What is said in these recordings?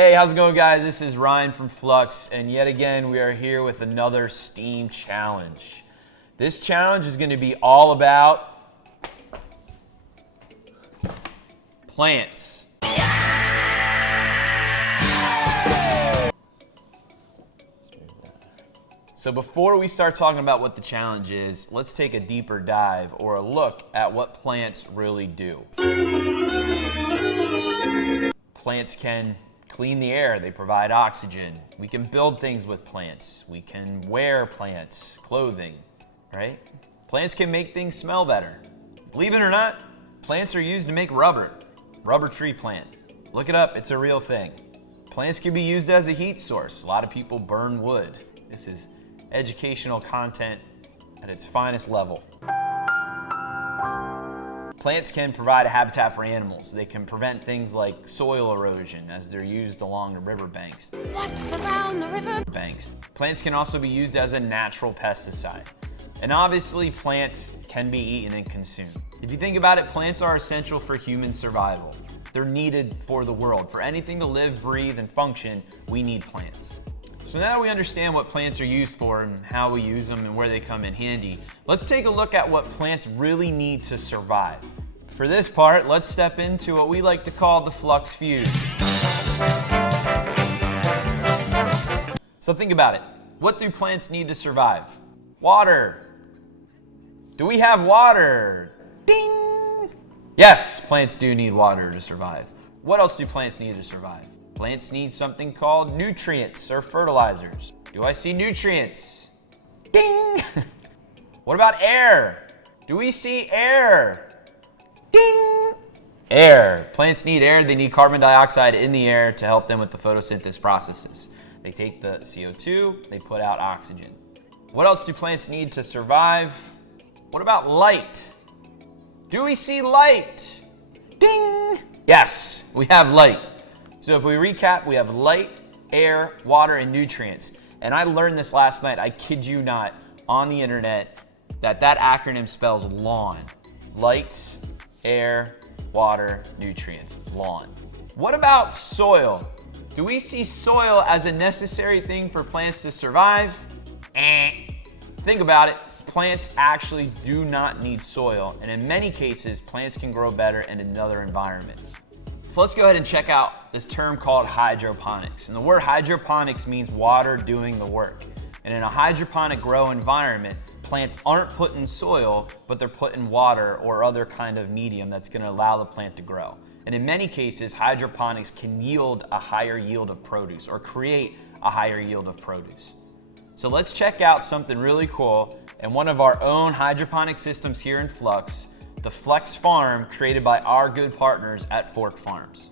Hey, how's it going, guys? This is Ryan from Flux, and yet again we are here with another STEAM challenge. This challenge is going to be all about plants. So before we start talking about what the challenge is, let's take a deeper dive or a look at what plants really do. Plants can clean the air, they provide oxygen. We can build things with plants. We can wear plants, clothing, right? Plants can make things smell better. Believe it or not, plants are used to make rubber. Rubber tree plant. Look it up, it's a real thing. Plants can be used as a heat source. A lot of people burn wood. This is educational content at its finest level. Plants can provide a habitat for animals. They can prevent things like soil erosion as they're used along the riverbanks. What's around the river? Plants can also be used as a natural pesticide. And obviously, plants can be eaten and consumed. If you think about it, plants are essential for human survival. They're needed for the world. For anything to live, breathe, and function, we need plants. So now that we understand what plants are used for and how we use them and where they come in handy, let's take a look at what plants really need to survive. For this part, let's step into what we like to call the Flux fuse. So think about it. What do plants need to survive? Water. Do we have water? Ding! Yes, plants do need water to survive. What else do plants need to survive? Plants need something called nutrients or fertilizers. Do I see nutrients? Ding! What about air? Do we see air? Ding! Air. Plants need air. They need carbon dioxide in the air to help them with the photosynthesis processes. They take the CO2, they put out oxygen. What else do plants need to survive? What about light? Do we see light? Ding! Yes, we have light. So if we recap, we have light, air, water, and nutrients. And I learned this last night, I kid you not, on the internet, that acronym spells LAWN. Lights, air, water, nutrients, LAWN. What about soil? Do we see soil as a necessary thing for plants to survive? Think about it. Plants actually do not need soil, and in many cases, plants can grow better in another environment. So let's go ahead and check out this term called hydroponics. And the word hydroponics means water doing the work. And in a hydroponic grow environment, plants aren't put in soil, but they're put in water or other kind of medium that's going to allow the plant to grow. And in many cases, hydroponics can yield a higher yield of produce or create a higher yield of produce. So let's check out something really cool and one of our own hydroponic systems here in Flux, the Flex Farm, created by our good partners at Fork Farms.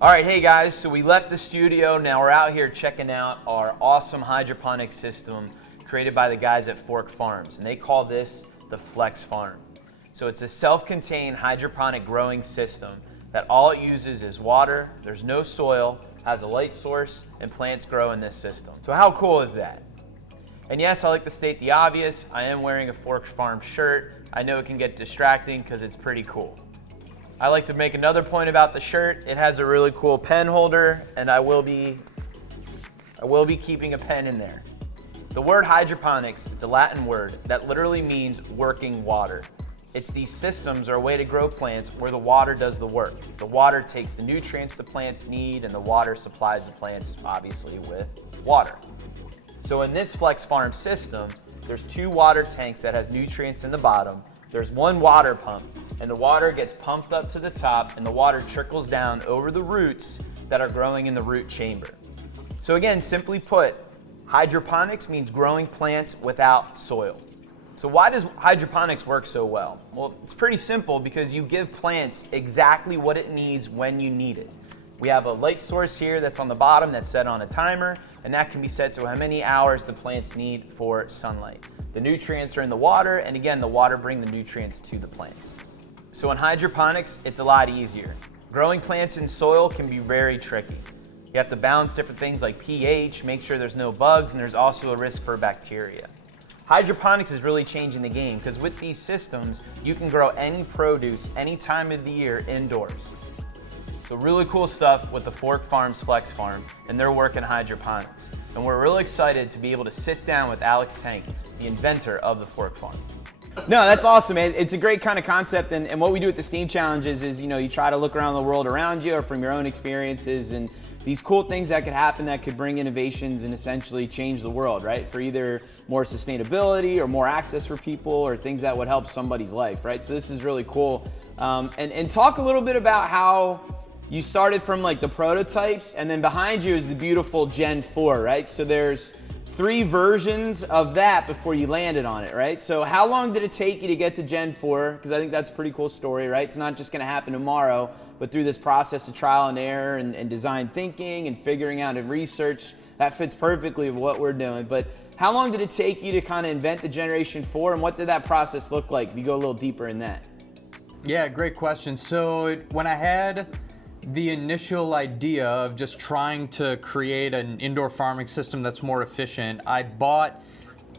All right, hey guys, so we left the studio. Now we're out here checking out our awesome hydroponic system created by the guys at Fork Farms, and they call this the Flex Farm. So it's a self-contained hydroponic growing system that all it uses is water, there's no soil, has a light source, and plants grow in this system. So how cool is that? And yes, I like to state the obvious, I am wearing a Fork Farm shirt. I know it can get distracting because it's pretty cool. I like to make another point about the shirt. It has a really cool pen holder, and I will be keeping a pen in there. The word hydroponics, it's a Latin word that literally means working water. It's these systems are a way to grow plants where the water does the work. The water takes the nutrients the plants need, and the water supplies the plants, obviously, with water. So in this Flex Farm system, there's 2 water tanks that has nutrients in the bottom. There's 1 water pump, and the water gets pumped up to the top, and the water trickles down over the roots that are growing in the root chamber. So again, simply put, hydroponics means growing plants without soil. So why does hydroponics work so well? Well, it's pretty simple because you give plants exactly what it needs when you need it. We have a light source here that's on the bottom that's set on a timer, and that can be set to how many hours the plants need for sunlight. The nutrients are in the water, and again, the water brings the nutrients to the plants. So in hydroponics, it's a lot easier. Growing plants in soil can be very tricky. You have to balance different things like pH, make sure there's no bugs, and there's also a risk for bacteria. Hydroponics is really changing the game because with these systems, you can grow any produce any time of the year indoors. So really cool stuff with the Fork Farms Flex Farm and their work in hydroponics. And we're really excited to be able to sit down with Alex Tank, the inventor of the Fork Farm. No, that's awesome, man. It's a great kind of concept, and what we do at the STEAM Challenges is, you try to look around the world around you or from your own experiences, and these cool things that could happen that could bring innovations and essentially change the world, right? For either more sustainability or more access for people or things that would help somebody's life, right? So this is really cool. And talk a little bit about how you started from like the prototypes, and then behind you is the beautiful Gen 4, right? So there's 3 versions of that before you landed on it, right? So how long did it take you to get to Gen 4? Because I think that's a pretty cool story, right? It's not just gonna happen tomorrow, but through this process of trial and error and design thinking and figuring out and research, that fits perfectly with what we're doing. But how long did it take you to kind of invent the Generation 4, and what did that process look like? If you go a little deeper in that. Yeah, great question. So when I had the initial idea of just trying to create an indoor farming system that's more efficient, I bought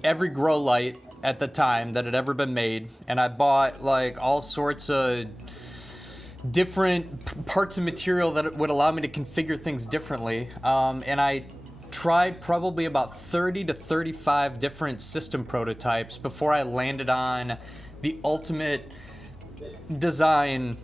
every grow light at the time that had ever been made, and I bought like all sorts of different parts of material that would allow me to configure things differently, and I tried probably about 30 to 35 different system prototypes before I landed on the ultimate design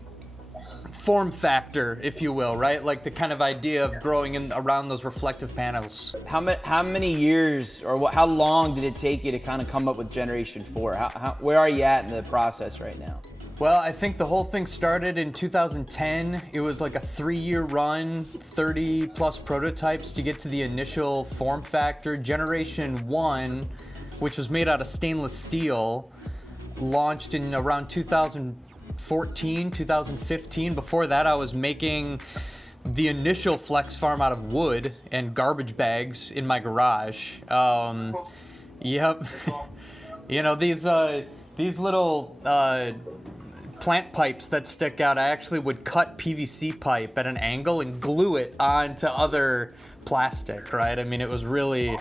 form factor, if you will, right? Like the kind of idea of growing in around those reflective panels. How many years or how long did it take you to kind of come up with Generation 4? Where are you at in the process right now? Well, I think the whole thing started in 2010. It was like a 3-year run, 30 plus prototypes to get to the initial form factor. Generation 1, which was made out of stainless steel, launched in around 2014, 2015. Before that, I was making the initial Flex Farm out of wood and garbage bags in my garage. Yep. These little plant pipes that stick out, I actually would cut PVC pipe at an angle and glue it onto other plastic, right? I mean, it was really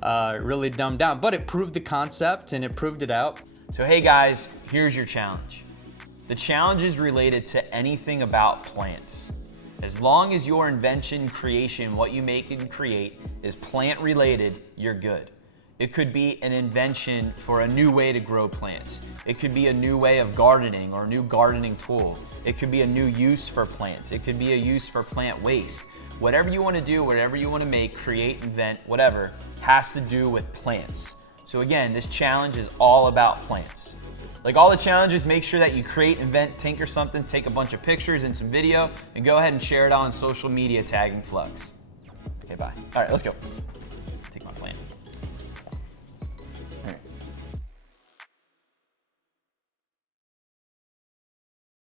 dumbed down, but it proved the concept and it proved it out. So hey guys, here's your challenge. The challenge is related to anything about plants. As long as your invention, creation, what you make and create is plant related, you're good. It could be an invention for a new way to grow plants. It could be a new way of gardening or a new gardening tool. It could be a new use for plants. It could be a use for plant waste. Whatever you want to do, whatever you want to make, create, invent, whatever, has to do with plants. So again, this challenge is all about plants. Like all the challenges, make sure that you create, invent, tinker something, take a bunch of pictures and some video, and go ahead and share it on social media tagging Flux. Okay, bye. All right, let's go.